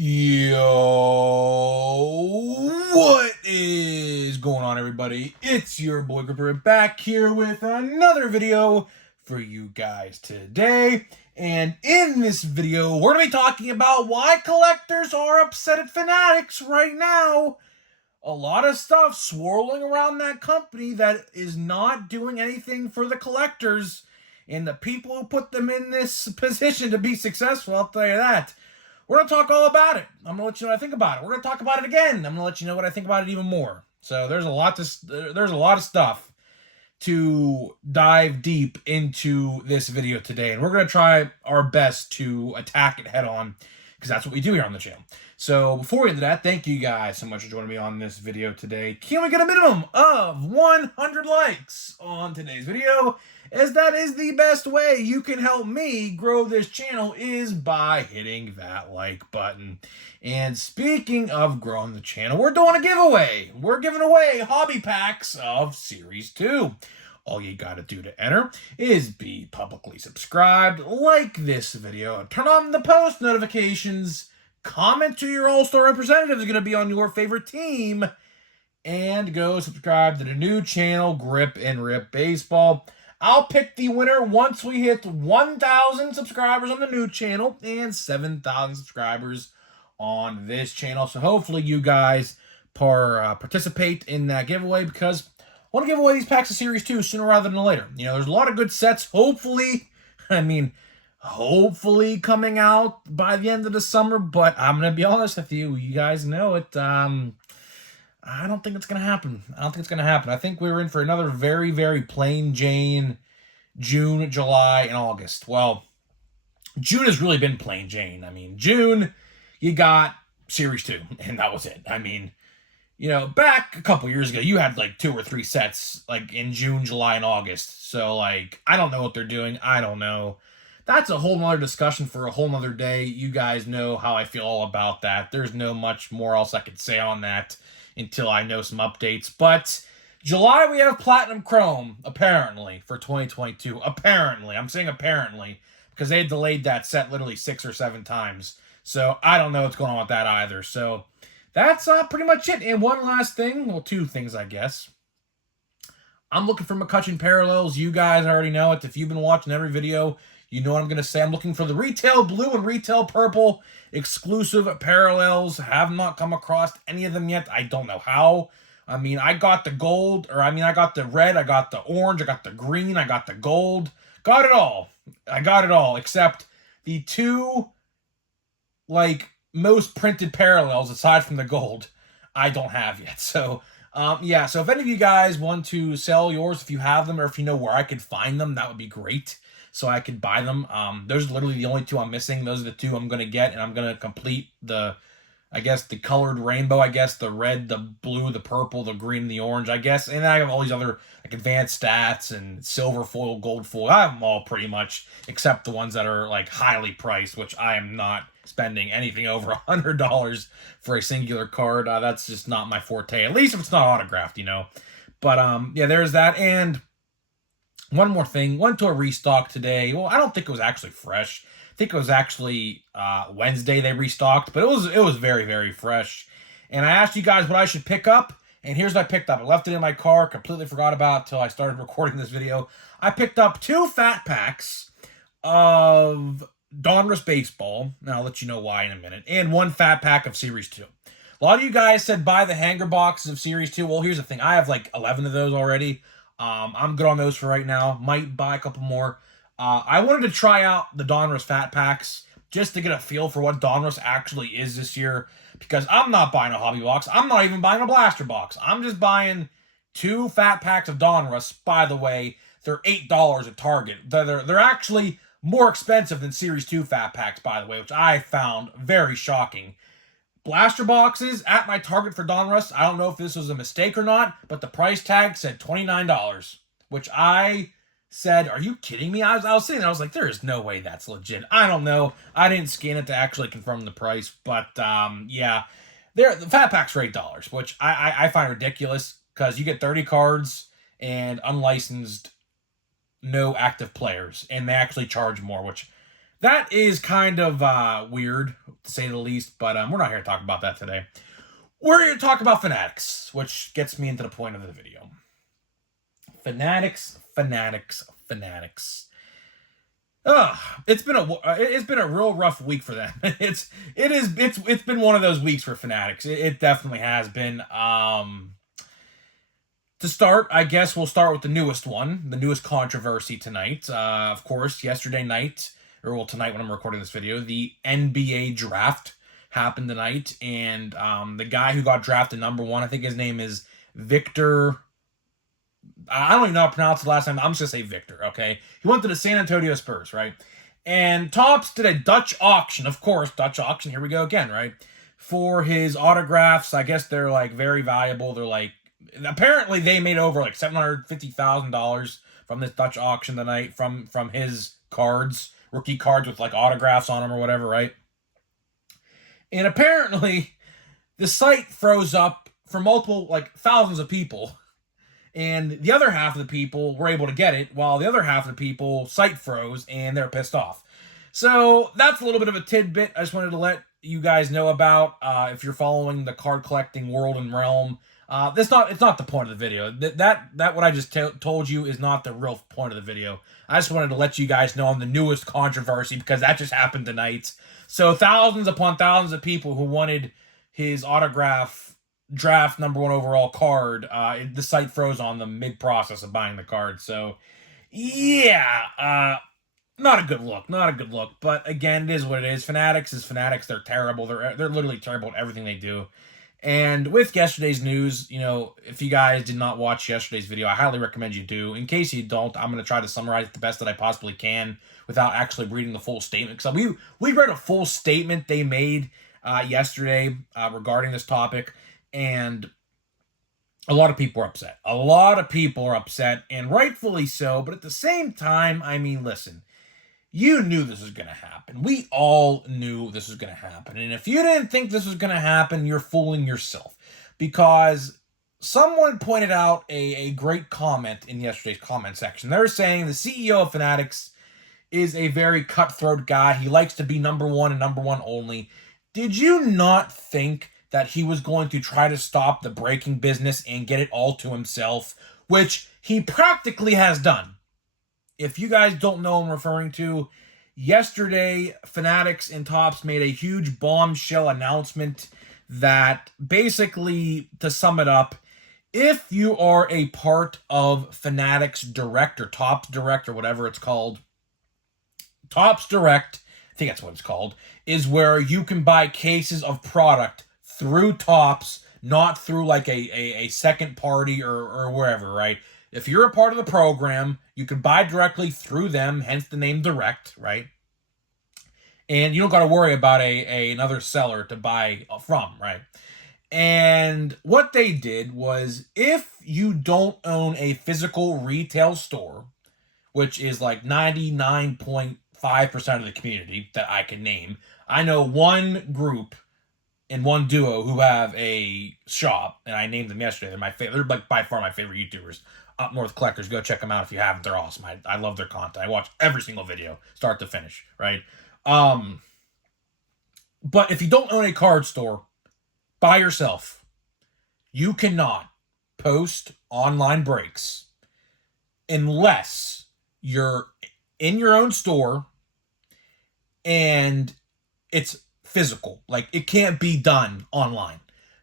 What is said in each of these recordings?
Yo, what is going on, everybody? It's your boy Gripper back here with another video for you guys today. And in this video, we're going to be talking about why collectors are upset at Fanatics right now. A lot of stuff swirling around that company that is not doing anything for the collectors and the people who put them in this position to be successful. I'll tell you that. We're going to talk all about it. I'm going to let you know what I think about it. We're going to talk about it again. I'm going to let you know what I think about it even more. So there's a lot of stuff to dive deep into this video today, and we're going to try our best to attack it head on because that's what we do here on the channel. So before we get into that, thank you guys so much for joining me on this video today. Can we get a minimum of 100 likes on today's video? As that is the best way you can help me grow this channel is by hitting that like button. And speaking of growing the channel, we're doing a giveaway. We're giving away hobby packs of Series 2. All you gotta do to enter is be publicly subscribed, like this video, turn on the post notifications, comment to your All-Star representative who's gonna be on your favorite team, and go subscribe to the new channel, Grip and Rip Baseball. I'll pick the winner once we hit 1,000 subscribers on the new channel and 7,000 subscribers on this channel. So hopefully you guys participate in that giveaway because I want to give away these packs of Series 2 sooner rather than later. You know, there's a lot of good sets, hopefully coming out by the end of the summer, but I'm going to be honest with you. You guys know it. I don't think it's going to happen. I think we were in for another very, very plain Jane June, July, and August. Well, June has really been plain Jane. I mean, June, you got Series 2, and that was it. I mean, you know, back a couple years ago, you had like 2 or 3 sets like in June, July, and August. So, like, I don't know what they're doing. I don't know. That's a whole nother discussion for a whole nother day. You guys know how I feel all about that. There's no much more else I could say on that until I know some updates. But July, we have Platinum Chrome, apparently, for 2022. Apparently. I'm saying apparently, because they delayed that set literally 6 or 7 times. So I don't know what's going on with that either. So that's pretty much it. And one last thing, well, 2 things, I guess. I'm looking for McCutcheon parallels. You guys already know it. If you've been watching every video, you know what I'm going to say. I'm looking for the retail blue and retail purple exclusive parallels. Have not come across any of them yet. I don't know how. I mean, I got the gold, I got the red, I got the orange, I got the green, I got the gold. Got it all. I got it all, except the 2, like, most printed parallels, aside from the gold, I don't have yet. So, yeah, so if any of you guys want to sell yours, if you have them, or if you know where I could find them, that would be great. So I could buy them. Those are literally the only 2 I'm missing. Those are the 2 I'm going to get, and I'm going to complete the, I guess, the colored rainbow, I guess, the red, the blue, the purple, the green, the orange, I guess. And I have all these other, like, advanced stats and silver foil, gold foil. I have them all pretty much, except the ones that are, like, highly priced, which I am not spending anything over $100 for a singular card. That's just not my forte, at least if it's not autographed, you know. But, yeah, there's that. And one more thing, went to a restock today. Well, I don't think it was actually fresh. I think it was actually Wednesday they restocked, but it was very, very fresh. And I asked you guys what I should pick up, and here's what I picked up. I left it in my car, completely forgot about it until I started recording this video. I picked up 2 fat packs of Donruss Baseball, and I'll let you know why in a minute, and 1 fat pack of Series 2. A lot of you guys said buy the hanger boxes of Series 2. Well, here's the thing. I have like 11 of those already. I'm good on those for right now. Might buy a couple more. I wanted to try out the Donruss Fat Packs just to get a feel for what Donruss actually is this year, because I'm not buying a hobby box. I'm not even buying a blaster box. I'm just buying 2 fat packs of Donruss. By the way, they're $8 at Target. They're actually more expensive than Series 2 fat packs, by the way, which I found very shocking. Blaster boxes at my Target for Donruss. I don't know if this was a mistake or not, but the price tag said $29, which I said, are you kidding me? I was sitting there, I was like, there is no way that's legit. I don't know. I didn't scan it to actually confirm the price, but yeah, the fat packs are $8, which I find ridiculous because you get 30 cards and unlicensed, no active players, and they actually charge more, which That is kind of weird, to say the least, but we're not here to talk about that today. We're here to talk about Fanatics, which gets me into the point of the video. Fanatics, Fanatics, Fanatics. Ugh, it's been a real rough week for them. It's been one of those weeks for Fanatics. It definitely has been. To start, I guess we'll start with the newest one, the newest controversy tonight. Of course, yesterday night, or well, tonight when I'm recording this video, the NBA draft happened tonight, and the guy who got drafted number one, I think his name is Victor. I don't even know how to pronounce the last name. I'm just gonna say Victor. Okay, he went to the San Antonio Spurs, right? And Topps did a Dutch auction, of course, Dutch auction. Here we go again, right? For his autographs, I guess they're like very valuable. They're like apparently they made over like $750,000 from this Dutch auction tonight from his cards, rookie cards with like autographs on them or whatever, right? And apparently the site froze up for multiple like thousands of people, and the other half of the people were able to get it, while the other half of the people site froze and they're pissed off. So that's a little bit of a tidbit I just wanted to let you guys know about. If you're following the card collecting world and realm, it's not the point of the video. That what I just told you is not the real point of the video. I just wanted to let you guys know on the newest controversy because that just happened tonight. So thousands upon thousands of people who wanted his autograph draft number one overall card, the site froze on them mid process of buying the card. So yeah, not a good look. Not a good look. But again, it is what it is. Fanatics is Fanatics. They're terrible. They're literally terrible at everything they do. And with yesterday's news, you know, if you guys did not watch yesterday's video, I highly recommend you do. In case you don't, I'm going to try to summarize it the best that I possibly can without actually reading the full statement. So we read a full statement they made yesterday regarding this topic, and a lot of people are upset. A lot of people are upset, and rightfully so. But at the same time, I mean, listen. You knew this was going to happen. We all knew this was going to happen. And if you didn't think this was going to happen, you're fooling yourself. Because someone pointed out a great comment in yesterday's comment section. They were saying the CEO of Fanatics is a very cutthroat guy. He likes to be number one and number one only. Did you not think that he was going to try to stop the breaking business and get it all to himself, which he practically has done? If you guys don't know what I'm referring to, yesterday, Fanatics and Topps made a huge bombshell announcement that basically, to sum it up, if you are a part of Fanatics Direct or Topps Direct or whatever it's called, Topps Direct, I think that's what it's called, is where you can buy cases of product through Topps, not through like a second party or wherever, right? If you're a part of the program, you can buy directly through them, hence the name Direct, right? And you don't got to worry about another seller to buy from, right? And what they did was, if you don't own a physical retail store, which is like 99.5% of the community that I can name, I know one group and one duo who have a shop, and I named them yesterday. They're my favorite. They're like by far my favorite YouTubers. Up North Collectors, go check them out if you haven't. They're awesome. I love their content. I watch every single video, start to finish, right? But if you don't own a card store by yourself, you cannot post online breaks unless you're in your own store and it's physical. Like, it can't be done online.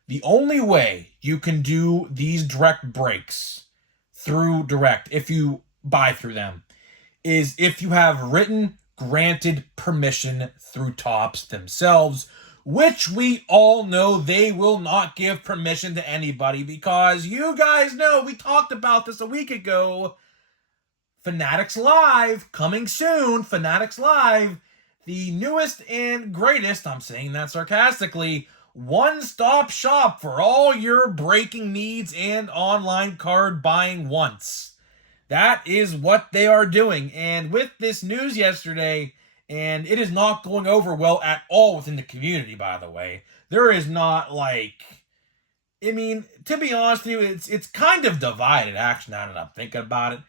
The only way you can do these direct breaks through Direct, if you buy through them, is if you have written granted permission through Topps themselves, which we all know they will not give permission to anybody, because you guys know, we talked about this a week ago, Fanatics Live, coming soon, Fanatics Live, the newest and greatest, I'm saying that sarcastically, one-stop shop for all your breaking needs and online card buying once. That is what they are doing. And with this news yesterday, and it is not going over well at all within the community, by the way. There is not like, I mean, to be honest with you, it's kind of divided, actually, now that I'm thinking about it.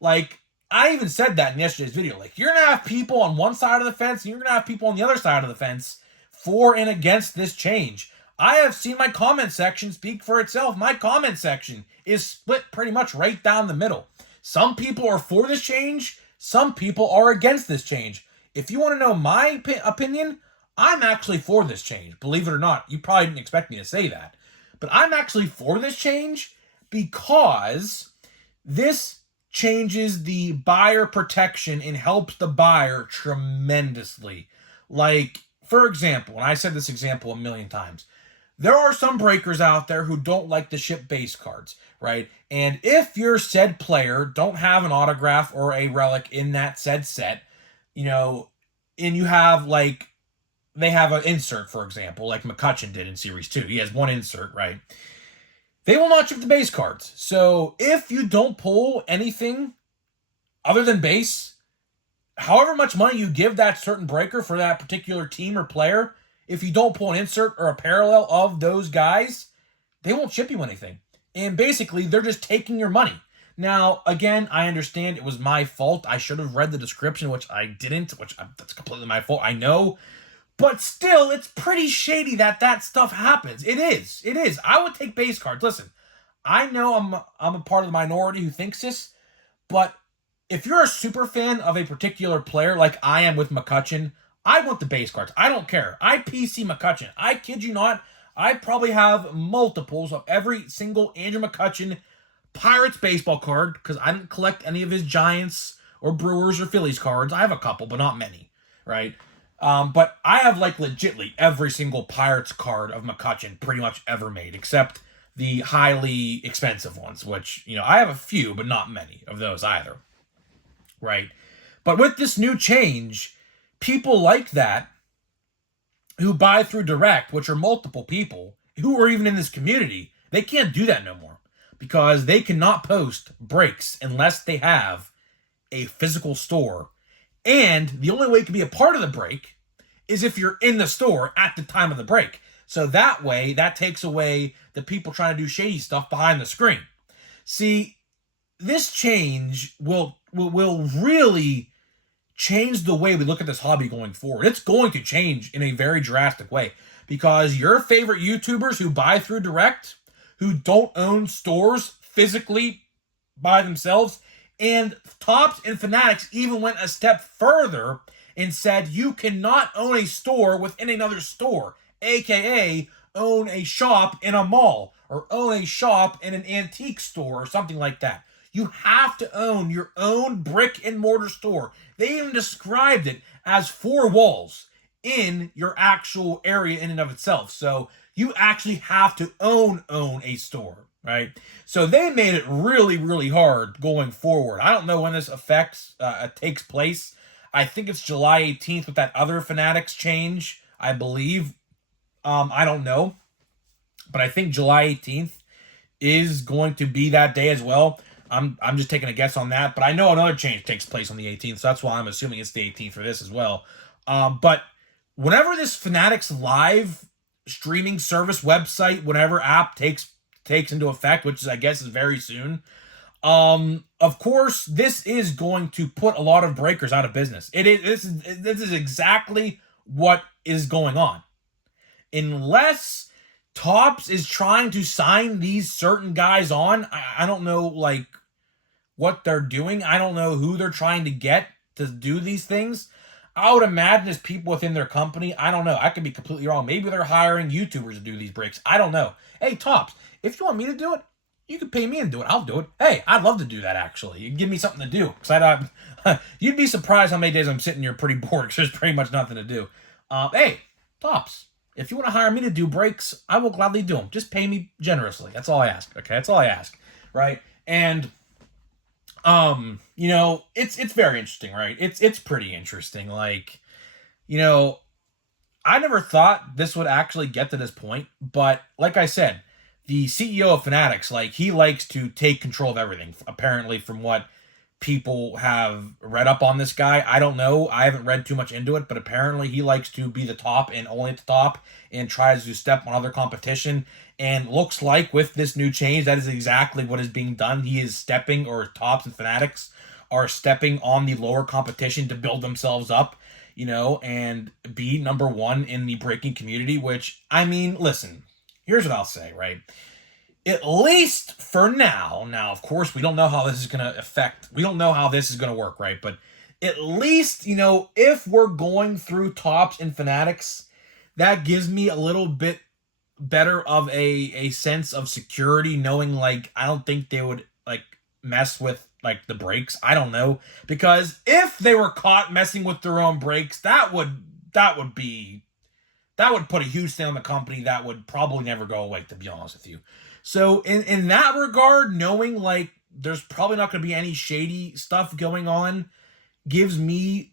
Like, I even said that in yesterday's video. Like, you're going to have people on one side of the fence, and you're going to have people on the other side of the fence for and against this change. I have seen my comment section speak for itself. My comment section is split pretty much right down the middle. Some people are for this change. Some people are against this change. If you want to know my opinion, I'm actually for this change. Believe it or not, you probably didn't expect me to say that. But I'm actually for this change because this changes the buyer protection and helps the buyer tremendously. Like, for example, and I said this example a million times, there are some breakers out there who don't like to ship base cards, right? And if your said player don't have an autograph or a relic in that said set, you know, and you have like, they have an insert, for example, like McCutcheon did in Series 2. He has one insert, right? They will not ship the base cards. So if you don't pull anything other than base, however much money you give that certain breaker for that particular team or player, if you don't pull an insert or a parallel of those guys, they won't ship you anything. And basically, they're just taking your money. Now, again, I understand it was my fault. I should have read the description, which I didn't, that's completely my fault. I know. But still, it's pretty shady that stuff happens. It is. It is. I would take base cards. Listen, I know I'm a part of the minority who thinks this, but if you're a super fan of a particular player like I am with McCutcheon, I want the base cards. I don't care. I PC McCutcheon. I kid you not, I probably have multiples of every single Andrew McCutcheon Pirates baseball card because I didn't collect any of his Giants or Brewers or Phillies cards. I have a couple, but not many, right? But I have like legitly every single Pirates card of McCutcheon pretty much ever made, except the highly expensive ones, which, you know, I have a few, but not many of those either, right? But with this new change, people like that who buy through direct, which are multiple people who are even in this community, they can't do that no more because they cannot post breaks unless they have a physical store. And the only way you can be a part of the break is if you're in the store at the time of the break. So that way, that takes away the people trying to do shady stuff behind the screen. See, this change will really change the way we look at this hobby going forward. It's going to change in a very drastic way because your favorite YouTubers who buy through direct, who don't own stores physically by themselves, and Topps and Fanatics even went a step further and said you cannot own a store within another store, aka own a shop in a mall or own a shop in an antique store or something like that. You have to own your own brick and mortar store. They even described it as 4 walls in your actual area in and of itself. So you actually have to own a store, right? So they made it really, really hard going forward. I don't know when this takes place. I think it's July 18th with that other Fanatics change, I believe. I don't know. But I think July 18th is going to be that day as well. I'm just taking a guess on that. But I know another change takes place on the 18th, so that's why I'm assuming it's the 18th for this as well. But whenever this Fanatics live streaming service website, whatever app takes into effect, which is, I guess, is very soon, of course, this is going to put a lot of breakers out of business. This is exactly what is going on. Unless Topps is trying to sign these certain guys on, I don't know, like, what they're doing. I don't know who they're trying to get to do these things. I would imagine it's people within their company. I don't know. I could be completely wrong. Maybe they're hiring YouTubers to do these breaks. I don't know. Hey, Topps, if you want me to do it, you can pay me and do it. I'll do it. Hey, I'd love to do that, actually. You can give me something to do. Because you'd be surprised how many days I'm sitting here pretty bored because there's pretty much nothing to do. Hey, Topps, if you want to hire me to do breaks, I will gladly do them. Just pay me generously. That's all I ask. Okay, that's all I ask. Right? And you know, it's very interesting, right? It's pretty interesting. Like, you know, I never thought this would actually get to this point, but like I said, the CEO of Fanatics, like, he likes to take control of everything, apparently, from what people have read up on this guy. I don't know. I haven't read too much into it, but apparently he likes to be the top and only at the top and tries to step on other competition. And looks like with this new change, that is exactly what is being done. He is stepping, or Topps and Fanatics are stepping on the lower competition to build themselves up, and be number one in the breaking community, which, I mean, listen, here's what I'll say, right? At least for now, of course, we don't know how this is going to affect, we don't know how this is going to work, right? But at least, if we're going through Tops and Fanatics, that gives me a little bit better of a sense of security, knowing, like, I don't think they would, like, mess with, like, the breaks. I don't know, because if they were caught messing with their own breaks, that would put a huge stain on the company that would probably never go away, to be honest with you. So in that regard, knowing, like, there's probably not going to be any shady stuff going on gives me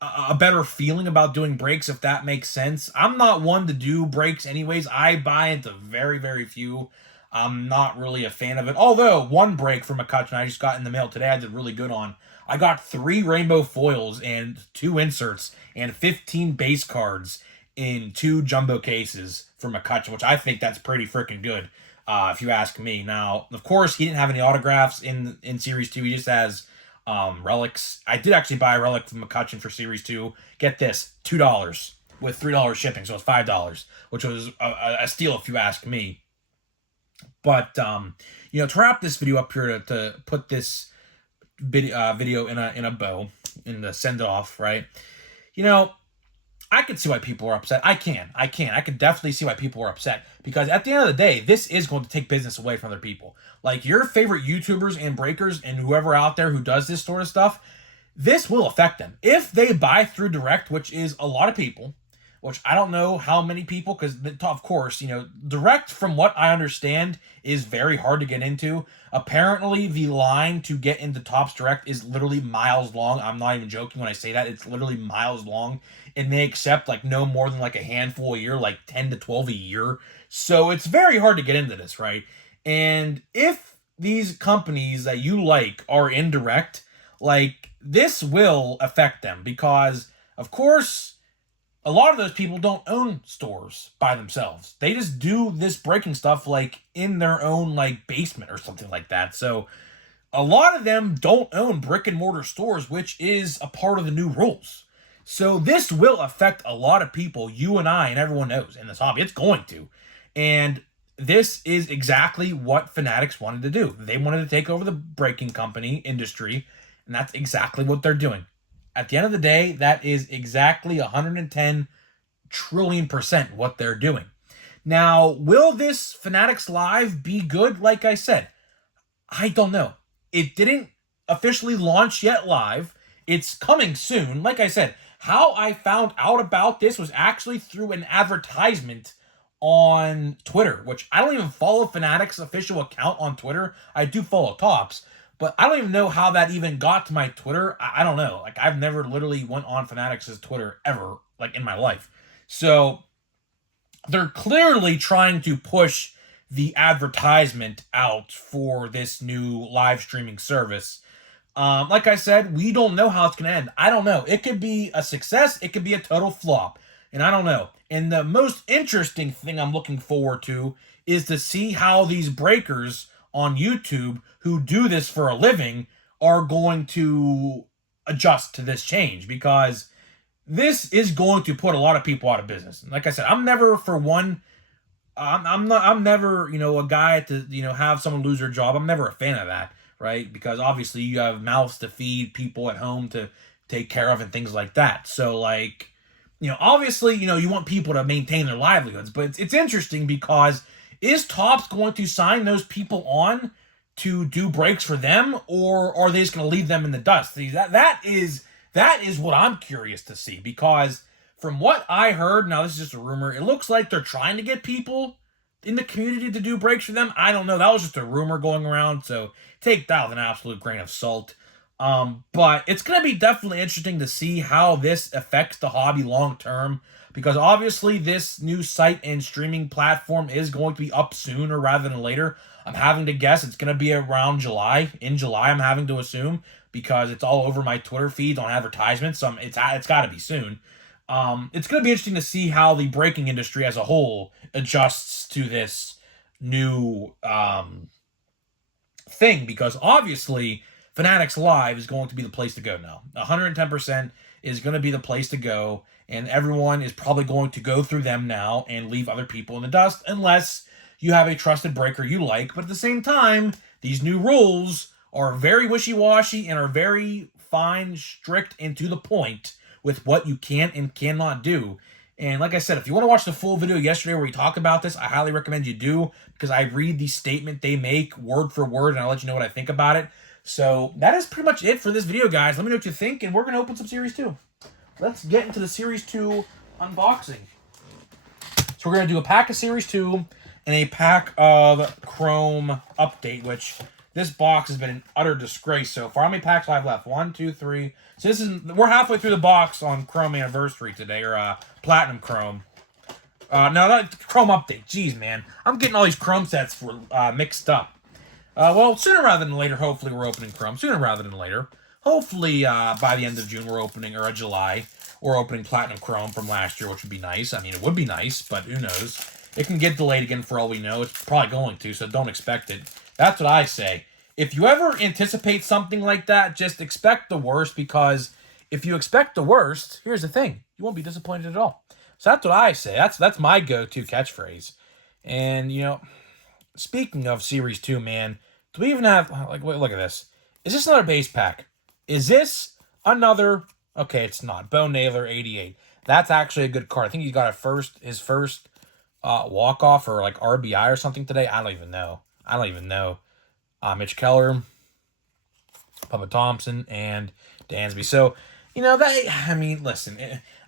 a better feeling about doing breaks, if that makes sense. I'm not one to do breaks anyways. I buy into very, very few. I'm not really a fan of it. Although, one break from McCutcheon I just got in the mail today I did really good on. I got 3 rainbow foils and 2 inserts and 15 base cards in 2 jumbo cases for McCutcheon, which I think that's pretty freaking good, if you ask me. Now, of course, he didn't have any autographs in Series 2. He just has relics. I did actually buy a relic from McCutcheon for Series 2. Get this, $2 with $3 shipping, so it's $5, which was a steal if you ask me. But to wrap this video up here, to put this video in a bow and to send it off, right? I could see why people are upset. I could definitely see why people are upset, because at the end of the day, this is going to take business away from other people. Like, your favorite YouTubers and breakers and whoever out there who does this sort of stuff, this will affect them. If they buy through direct, which is a lot of people, which I don't know how many people, because, of course, direct, from what I understand, is very hard to get into. Apparently, the line to get into Topps Direct is literally miles long. I'm not even joking when I say that. It's literally miles long, and they accept, like, no more than, like, a handful a year, like 10 to 12 a year. So it's very hard to get into this, right? And if these companies that you like are indirect, like, this will affect them, because, of course, a lot of those people don't own stores by themselves. They just do this breaking stuff, like, in their own, like, basement or something like that. So a lot of them don't own brick and mortar stores, which is a part of the new rules. So this will affect a lot of people, you and I and everyone knows in this hobby. It's going to. And this is exactly what Fanatics wanted to do. They wanted to take over the breaking company industry, and that's exactly what they're doing. At the end of the day, that is exactly 110 trillion% what they're doing. Now, will this Fanatics Live be good? Like I said, I don't know. It didn't officially launch yet live. It's coming soon. Like I said, how I found out about this was actually through an advertisement on Twitter, which I don't even follow Fanatics' official account on Twitter. I do follow Topps, but I don't even know how that even got to my Twitter. I don't know. Like, I've never literally went on Fanatics' Twitter ever, like, in my life. So they're clearly trying to push the advertisement out for this new live streaming service. Like I said, we don't know how it's going to end. I don't know. It could be a success. It could be a total flop. And I don't know. And the most interesting thing I'm looking forward to is to see how these breakers on YouTube who do this for a living are going to adjust to this change, because this is going to put a lot of people out of business. And like I said, I'm never a guy to, have someone lose their job. I'm never a fan of that, right? Because obviously you have mouths to feed, people at home to take care of, and things like that. So, like, obviously, you want people to maintain their livelihoods, but it's interesting, because is Topps going to sign those people on to do breaks for them, or are they just going to leave them in the dust? See, that is what I'm curious to see, because from what I heard, now this is just a rumor, it looks like they're trying to get people in the community to do breaks for them. I don't know. That was just a rumor going around, so take that with an absolute grain of salt. But it's going to be definitely interesting to see how this affects the hobby long term, because obviously this new site and streaming platform is going to be up sooner rather than later. I'm having to guess it's going to be around July. In July, I'm having to assume, because it's all over my Twitter feeds on advertisements. So it's got to be soon. It's going to be interesting to see how the breaking industry as a whole adjusts to this new thing, because obviously Fanatics Live is going to be the place to go now. 110% is going to be the place to go, and everyone is probably going to go through them now and leave other people in the dust unless you have a trusted breaker you like. But at the same time, these new rules are very wishy-washy and are very fine, strict, and to the point with what you can and cannot do. And like I said, if you want to watch the full video yesterday where we talk about this, I highly recommend you do, because I read the statement they make word for word, and I'll let you know what I think about it. So that is pretty much it for this video, guys. Let me know what you think, and we're going to open some Series 2. Let's get into the Series 2 unboxing. So we're going to do a pack of Series 2 and a pack of Chrome Update, which this box has been an utter disgrace so far. How many packs do I have left? 1, 2, 3. So we're halfway through the box on Chrome Anniversary today, or Platinum Chrome. No, not Chrome Update. Jeez, man. I'm getting all these Chrome sets mixed up. Well, sooner rather than later, hopefully we're opening Chrome. Sooner rather than later. Hopefully by the end of June we're opening, or July, we're opening Platinum Chrome from last year, which would be nice. I mean, it would be nice, but who knows. It can get delayed again for all we know. It's probably going to, so don't expect it. That's what I say. If you ever anticipate something like that, just expect the worst, because if you expect the worst, here's the thing. You won't be disappointed at all. So that's what I say. That's my go-to catchphrase. And, you know, speaking of Series 2, man, do we even have, like, look at this. Is this another base pack? Is this another, okay, it's not. Bo Naylor, 88. That's actually a good card. I think he got his first walk-off or, like, RBI or something today. I don't even know. Mitch Keller, Bubba Thompson, and Dansby. So, you know, listen.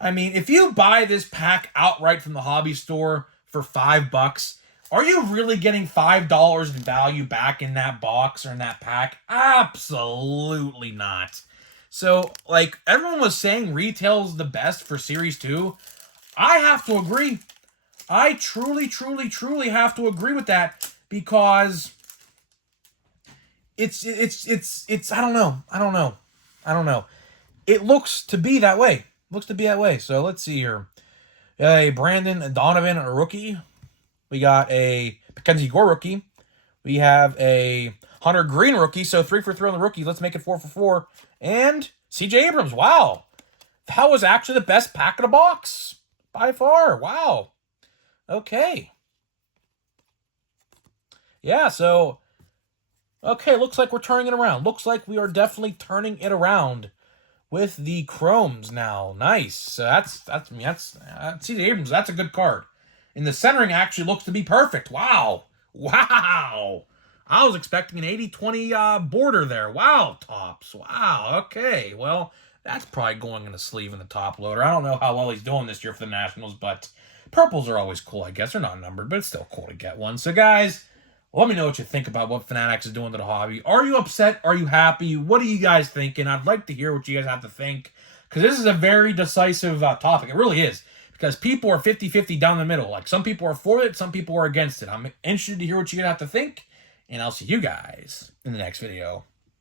I mean, if you buy this pack outright from the hobby store for $5, are you really getting $5 in value back in that box or in that pack? Absolutely not. So, like, everyone was saying retail's the best for Series 2. I have to agree. I truly have to agree with that, because it's I don't know. It looks to be that way. So let's see here. A Brandon Donovan, a rookie. We got a Mackenzie Gore rookie. We have a Hunter Green rookie. So 3 for 3 on the rookie. Let's make it 4 for 4. And CJ Abrams. Wow. That was actually the best pack of the box by far. Wow. Okay. Yeah, so okay, looks like we're turning it around. Looks like we are definitely turning it around with the Chromes now. Nice. So that's CJ Abrams. That's a good card. And the centering actually looks to be perfect. Wow. Wow. I was expecting an 80-20 border there. Wow, Tops. Wow. Okay. Well, that's probably going in the sleeve in the top loader. I don't know how well he's doing this year for the Nationals, but purples are always cool, I guess. They're not numbered, but it's still cool to get one. So, guys, let me know what you think about what Fanatics is doing to the hobby. Are you upset? Are you happy? What are you guys thinking? I'd like to hear what you guys have to think, because this is a very decisive topic. It really is, because people are 50-50 down the middle. Like, some people are for it, some people are against it. I'm interested to hear what you guys have to think, and I'll see you guys in the next video.